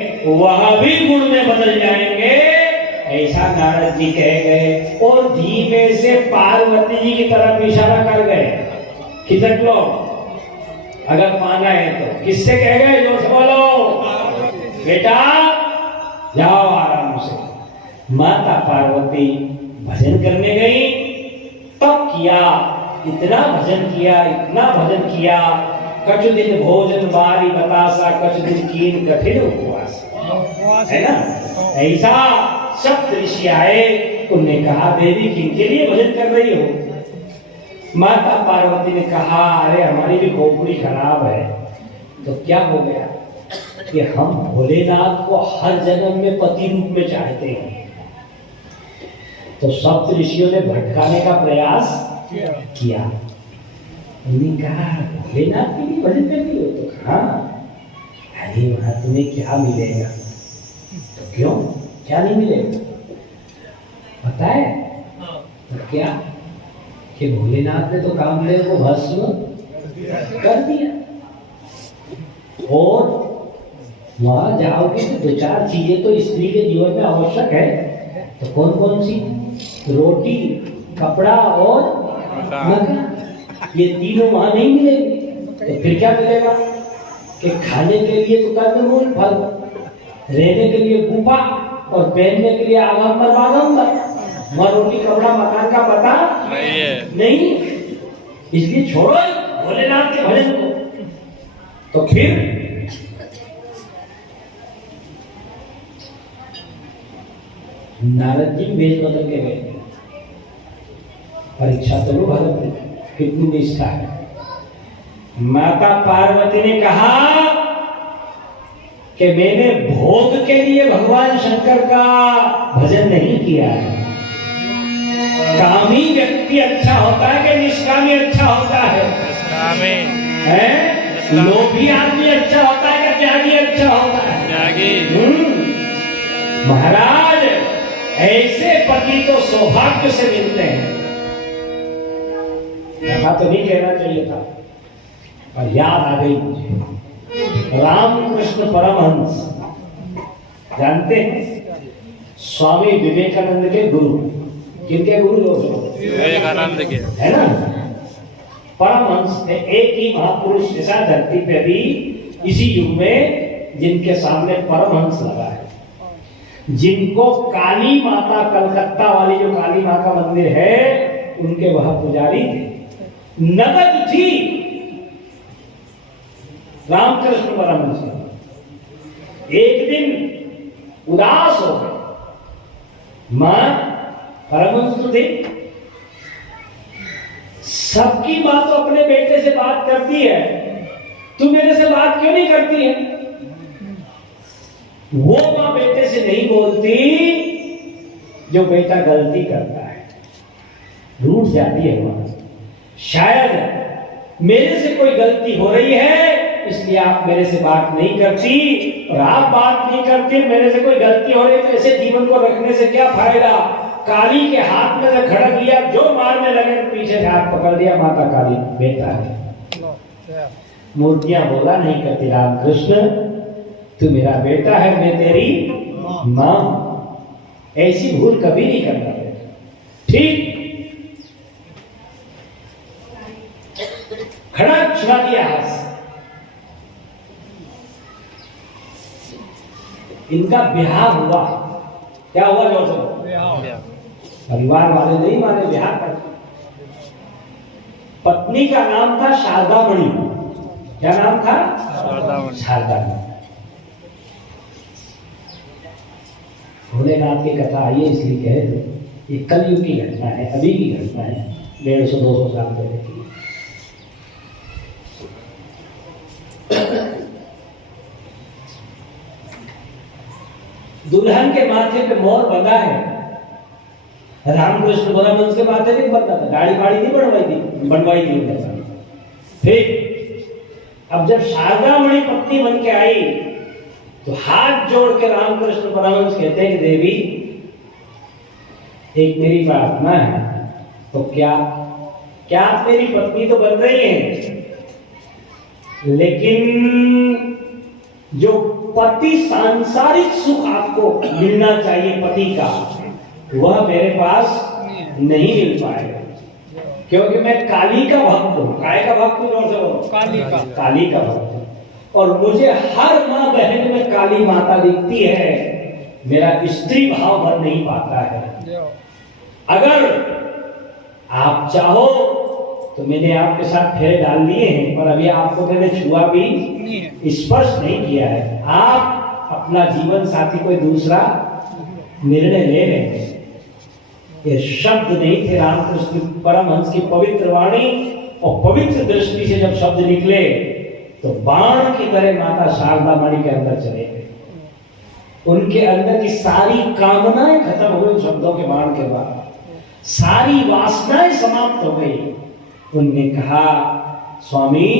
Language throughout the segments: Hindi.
वह भी गुण में बदल जाएंगे, ऐसा नारद जी कह गए और धीमे से पार्वती जी की तरफ इशारा कर गए। खिसक लो अगर माना है तो। किससे कह गए? जोर से बोलो। बेटा जाओ आराम से। माता पार्वती भजन करने गई। तब किया, इतना भजन किया, इतना भजन किया। कछु दिन भोजन बारी बतासा, कछु दिन कीन कठिन उपवास, है ना? ऐसा सब ऋषि आए, उन्होंने कहा देवी किनके लिए भजन कर रही हो? माता पार्वती ने कहा अरे हमारी भी खोपड़ी खराब है। तो क्या हो गया कि हम भोलेनाथ को हर जन्म में पति रूप में चाहते हैं। तो सप्त ऋषियों ने भटकाने का प्रयास किया। उन्होंने कहा भोलेनाथ के लिए भजन करती हो? तो कहा अरे वहां तुम्हें क्या मिलेगा? तो क्यों, क्या नहीं मिलेगा? पता है तो क्या कि भोलेनाथ ने तो कामदेव को भस्म कर दिया। और वहां जाओगे तो दो चार चीजें तो स्त्री के जीवन में आवश्यक है। तो कौन कौन सी? रोटी, कपड़ा और मकान। ये तीनों वहां नहीं मिलेंगे। तो फिर क्या मिलेगा कि खाने के लिए तो कंदमूल फल, रहने के लिए गुफा और पहनने के लिए आगंबर बागंबर। वहां रोटी कपड़ा मकान का पता नहीं। इसलिए छोड़ो भोलेनाथ के भजन को। तो फिर नारद जी वेश बदल के गए। परीक्षा तो लो भरत कितनी निष्ठा है। माता पार्वती ने कहा कि मैंने भोग के लिए भगवान शंकर का भजन नहीं किया है। कामी व्यक्ति अच्छा होता है कि निष्कामी अच्छा होता है? निष्कामी है। लोभी आदमी अच्छा होता है कि त्यागी अच्छा होता है? त्यागी। महाराज ऐसे पति तो सौभाग्य से मिलते हैं। कथा तो नहीं कहना चाहिए था पर याद आ गई मुझे। रामकृष्ण परमहंस जानते हैं? स्वामी विवेकानंद के गुरु। किनके गुरु? विवेकानंद के, है ना? परमहंस थे। एक ही महापुरुष ऐसा धरती पे भी इसी युग में जिनके सामने परमहंस लगा है, जिनको काली माता, कलकत्ता वाली जो काली मां का मंदिर है, उनके वह पुजारी थे। नगद थी रामकृष्ण परमहंस। एक दिन उदास हो गए। मां परमहंस तो थे, सबकी मां तो अपने बेटे से बात करती है, तू मेरे से बात क्यों नहीं करती है? वो मां बेटे से नहीं बोलती जो बेटा गलती करता है, रूठ जाती है मां। शायद मेरे से कोई गलती हो रही है इसलिए आप मेरे से बात नहीं करती, और आप बात नहीं करती, मेरे से कोई गलती हो रही तो ऐसे जीवन को रखने से क्या फायदा? काली के हाथ में से खड़क लिया, जो मारने लगे तो पीछे से हाथ पकड़ लिया, माता काली बेटा है। मूर्तियां बोला नहीं करती, रामकृष्ण तू मेरा बेटा है, मैं तेरी मां। ऐसी भूल कभी नहीं करना बेटा, ठीक? खड़ा छुड़ा दिया हाथ। इनका ब्याह हुआ। क्या हुआ? जोर से। परिवार वाले नहीं माने, ब्याह कर। पत्नी का नाम था शारदामणि। क्या नाम था? शारदामणि। भोलेनाथ की कथा आई है इसलिए कह रहे। ये कलयुग की घटना है, अभी की घटना है, 150-200 साल पहले की। दुल्हन के माथे पे मोर बंधा है। रामकृष्ण परमहंस के माथे नहीं बंधा था, गाड़ी बाड़ी नहीं बनवाई थी। फिर अब जब शारदामणि पत्नी बन के आई तो हाथ जोड़ के रामकृष्ण परमहंस कहते हैं कि देवी एक मेरी प्रार्थना है। तो क्या? क्या आप मेरी पत्नी तो बन रही हैं, लेकिन जो पति सांसारिक सुख आपको मिलना चाहिए पति का, वह मेरे पास नहीं मिल पाएगा, क्योंकि मैं काली का भक्त हूँ। काय का भक्त हूँ? जोर से बोलो। काली का भक्त हूँ, और मुझे हर माँ बहन में काली माता दिखती है, मेरा स्त्री भाव भर नहीं पाता है। अगर आप चाहो तो मैंने आपके साथ फेरे डाल दिए हैं, पर अभी आपको मैंने छुआ भी स्पर्श नहीं किया है। आप अपना जीवन साथी कोई दूसरा निर्णय ले रहे हैं। ये शब्द नहीं थे रामकृष्ण परमहंस की पवित्र वाणी, और पवित्र दृष्टि से जब शब्द निकले तो बाण की तरह माता शारदा माणी के अंदर चले गए। उनके अंदर की सारी कामनाएं खत्म हो गई शब्दों के बाण के बाद, सारी वासनाएं समाप्त हो गई। उनने कहा, स्वामी,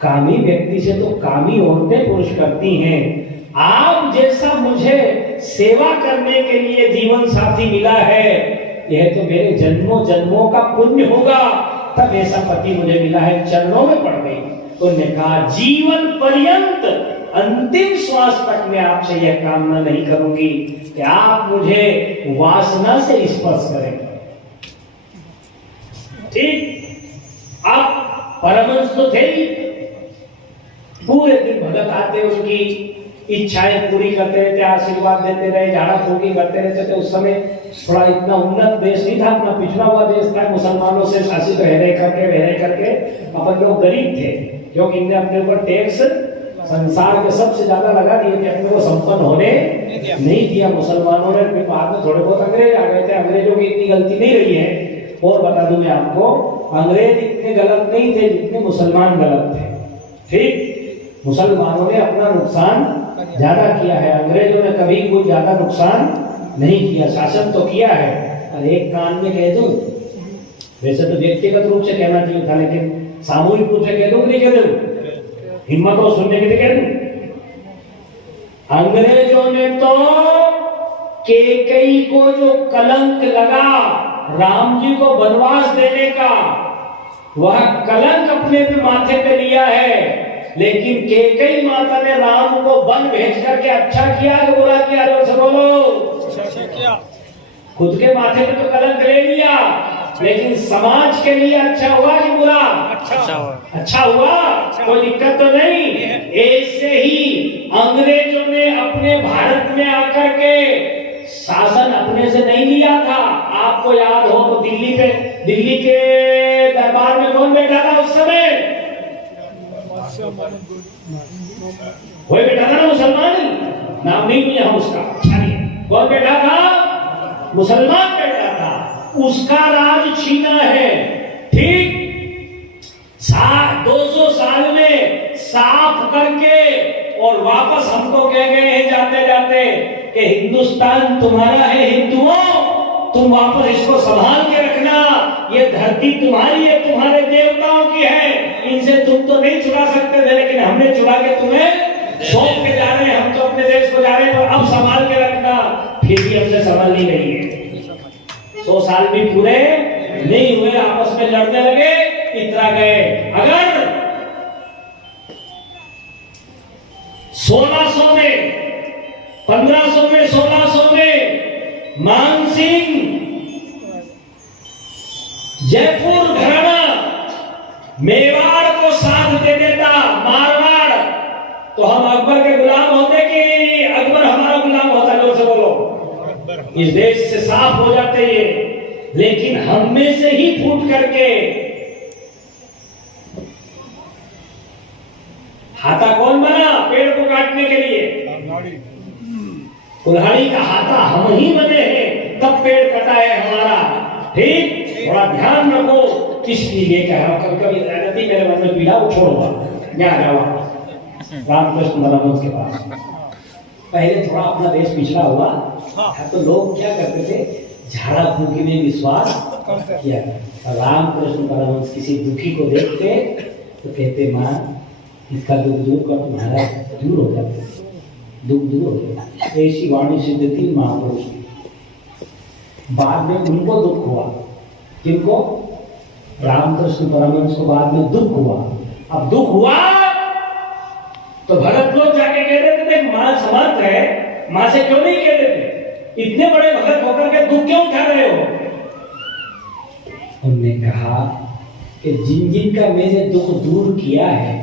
कामी व्यक्ति से तो कामी औरतें पुरुष करती हैं, आप जैसा मुझे सेवा करने के लिए जीवन साथी मिला है, यह तो मेरे जन्मों जन्मों का पुण्य होगा, तब ऐसा पति मुझे मिला है। चरणों में पड़ गई। उन्होंने कहा, जीवन पर्यंत अंतिम श्वास तक मैं आपसे यह कामना नहीं करूंगी कि आप मुझे वासना से स्पर्श करें। ठीक, अब परमहंस तो थे ही, पूरे दिन भगत आते, उनकी इच्छाएं पूरी करते रहते, आशीर्वाद देते रहे, झाड़ा फूकी करते रहते थे। उस समय थोड़ा इतना उन्नत देश नहीं था, अपना पिछड़ा हुआ देश था, मुसलमानों से शासित रह करके अपन लोग गरीब थे, क्योंकि इनने अपने ऊपर टैक्स संसार के सबसे ज्यादा लगा दिए थे, अपने को संपन्न होने नहीं दिया मुसलमानों ने। फिर बाद में थोड़े बहुत अंग्रेज आ गए थे, अंग्रेजों की इतनी गलती नहीं रही है। और बता दूं मैं आपको, अंग्रेज इतने गलत नहीं थे जितने मुसलमान गलत थे। ठीक, मुसलमानों ने अपना नुकसान ज्यादा किया है, अंग्रेजों ने कभी कोई ज्यादा नुकसान नहीं किया, शासन तो किया है। और एक कान में कह दूं, वैसे तो व्यक्तिगत रूप से कहना चाहिए था, लेकिन सामूहिक रूप से कह दूं, नहीं कह दूं, हिम्मत हो सुनने के लिए कह दूं। अंग्रेजों ने तो कैकेयी को जो कलंक लगा राम जी को वनवास देने का, वह कलंक अपने पे माथे पे लिया है। लेकिन कैकेयी माता ने राम को वन भेज करके अच्छा किया कि बुरा किया? जोर से बोलो। अच्छा किया। खुद के माथे पे तो कलंक ले लिया, लेकिन समाज के लिए अच्छा हुआ कि बुरा? अच्छा हुआ। कोई दिक्कत तो नहीं। ऐसे ही अंग्रेजों ने अपने भारत में आकर के शासन अपने से नहीं लिया था। आपको याद हो तो दिल्ली के दरबार में कौन बैठा था उस समय? वही बैठा था ना, मुसलमान। नाम नहीं हुआ उसका, अच्छा नहीं। कौन बैठा था? मुसलमान बैठा था। उसका राज छीना है। ठीक, 200 साल में साफ करके और वापस हमको कह गए हैं जाते जाते कि हिंदुस्तान तुम्हारा है, हिंदुओं तुम वापस इसको संभाल के रखना, ये धरती तुम्हारी है, तुम्हारे देवताओं की है, इनसे तुम तो नहीं चुरा सकते थे, लेकिन हमने चुरा के तुम्हें सौंप के जा रहे हैं। हम तो अपने देश को जा रहे हैं, तो अब संभाल के रखना। फिर भी हमसे संभालनी नहीं है। 100 साल भी पूरे नहीं हुए, आपस में लड़ने लगे, इतरा गए। अगर 1600 में, 1500 में, 1600 में मानसिंह जयपुर घराना मेवाड़ को साथ दे देता, मारवाड़, तो हम अकबर के गुलाम होते कि अकबर हमारा गुलाम होता? जोर से बोलो। इस देश से साफ हो जाते ये, लेकिन हम में से ही फूट करके हाथा कौन बना पेड़ को काटने के लिए? कुल्हाड़ी का हाथा हम ही बने हैं, तब पेड़ कटा है हमारा। ठीक, थोड़ा ध्यान रखो किस लिए कह रहा हूं। कभी कभी रहती मेरे मन में पीड़ा, वो छोड़ो, यहाँ जाओ रामकृष्ण परमहंस के पास। पहले थोड़ा अपना देश पिछड़ा हुआ तो लोग क्या करते थे, झाड़ा फूकी में विश्वास किया। रामकृष्ण परमहंस किसी दुखी को देखते तो कहते, माँ इसका दुख दूर कर, तुम्हारा दूर हो जाता, दुख दूर हो गया। ऐसी वाणी सिद्ध थी महापुरुष की। बाद में उनको दुख हुआ, किनको? रामकृष्ण परमहंस को बाद में दुख हुआ। अब दुख हुआ तो भगत लोग जाके कहते मां समर्थ है, मां से क्यों नहीं कह देते? इतने बड़े भगत होकर के दुख क्यों उठा रहे हो? उन्होंने कहा कि जिन जिन का मैंने दुख दूर किया है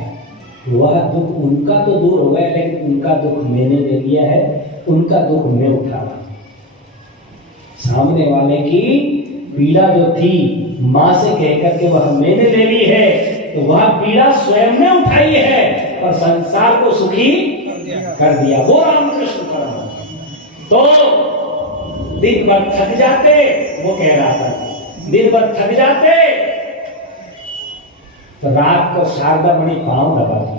वह दुख उनका तो दूर हो गया, लेकिन उनका दुख मैंने ले लिया है, उनका दुख मैं उठा रहा। सामने वाले की पीड़ा जो थी मां से कहकर के वह मैंने ले ली है, तो वह पीड़ा स्वयं ने उठाई है और संसार को सुखी कर दिया। वो रामकृष्ण परमहंस। तो दिन भर थक जाते, वो कह रहा था, दिन भर थक जाते तो रात को शारदा मणि पांव दबाती।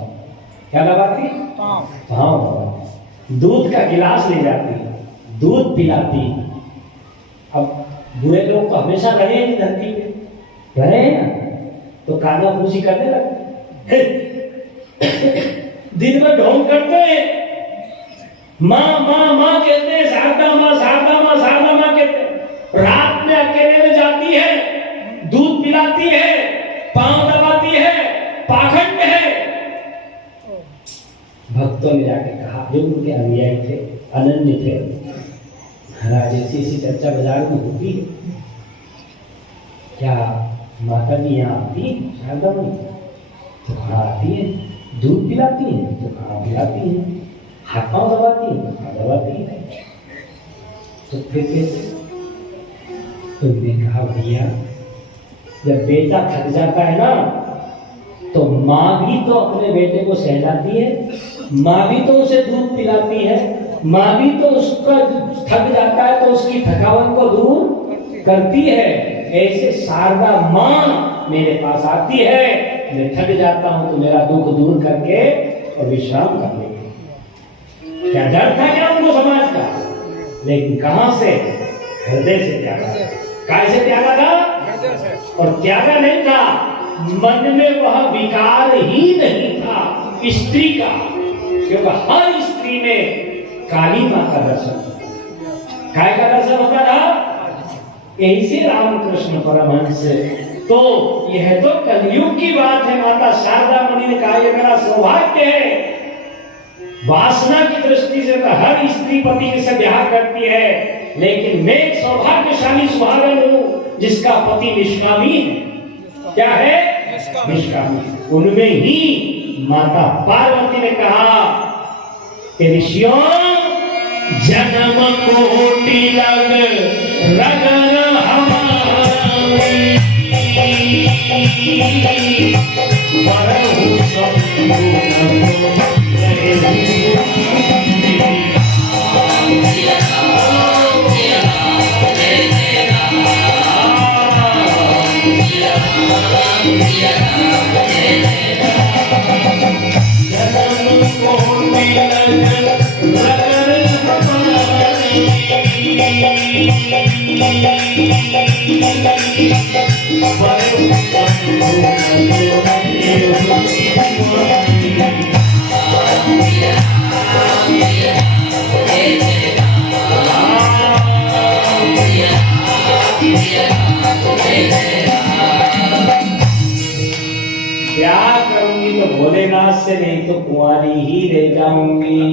क्या दबाती? पांव दबाती। दूध का गिलास ले जाती, दूध पिलाती। अब बुरे लोग तो हमेशा रहे हैं धरती पे, रहे हैं ना, तो काना फूसी करने लगते, दिन में ढोंग करते हैं, माँ माँ माँ कहते हैं, शारदा माँ शारदा माँ शारदा माँ कहते हैं। रात में अकेले में जाती है, दूध पिलाती है, पांव दबाती है, पाखंड है। भक्तों ने जाके कहा, जो उनके अनुयायी थे, अनन्य थे, महाराज ऐसी चर्चा बाजार में होती है क्या? माता जी यहाँ आती है शारदा मणि? तो हाँ आती है। दूध पिलाती है? तो हाँ पिलाती है। हाथ पांव दबाती है? तो हाँ दबाती है। तो फिर कैसे? तुमने कहा भैया, जब बेटा थक जाता है ना, तो माँ भी तो अपने बेटे को सहलाती है, माँ भी तो उसे दूध पिलाती है, माँ भी तो उसका थक जाता है तो उसकी थकावट को दूर करती है। ऐसे शारदा माँ मेरे पास आती है, मैं थक जाता हूं तो मेरा दुख दूर करके और विश्राम कर लेती है। क्या डर था क्या उनको समाज का? लेकिन कहां से? हृदय से त्यागा। कैसे त्यागा था? और त्यागा नहीं था, मन में वह विकार ही नहीं था स्त्री का, क्योंकि हर स्त्री में काली मां का दर्शन, काय का दर्शन होता था। ऐसे रामकृष्ण परमहंस। तो यह तो कलयुग की बात है। माता शारदा मणि ने कहा, यह मेरा सौभाग्य है। वासना की दृष्टि से तो हर स्त्री पति से ब्याह करती है, लेकिन मैं एक सौभाग्यशाली सुहागन हूं जिसका पति निष्कामी है। क्या है? निष्कामी। उनमें ही माता पार्वती ने कहा कि ऋषियों, जन्म कोटि लग रगन हमारी, परहु ब्याह करूंगी तो भोलेनाथ से, नहीं तो कुंवारी ही रह जाऊंगी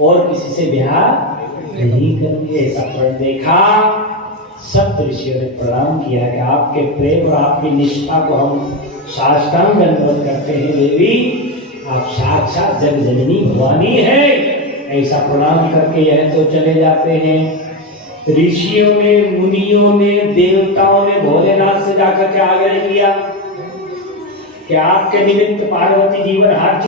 और किसी से ब्याह नहीं करूंगी। ऐसा पर देखा, सब ऋषियों ने प्रणाम किया कि आपके प्रेम और आपकी निष्ठा को हम साष्टांग दंडवत करते हैं देवी, आप साक्षात जग जननी भवानी है। ऐसा प्रणाम करके यह तो चले जाते हैं। ऋषियों ने, मुनियों ने, देवताओं ने भोलेनाथ से जाकर के आग्रह किया कि आपके निमित्त पार्वती जीवन हार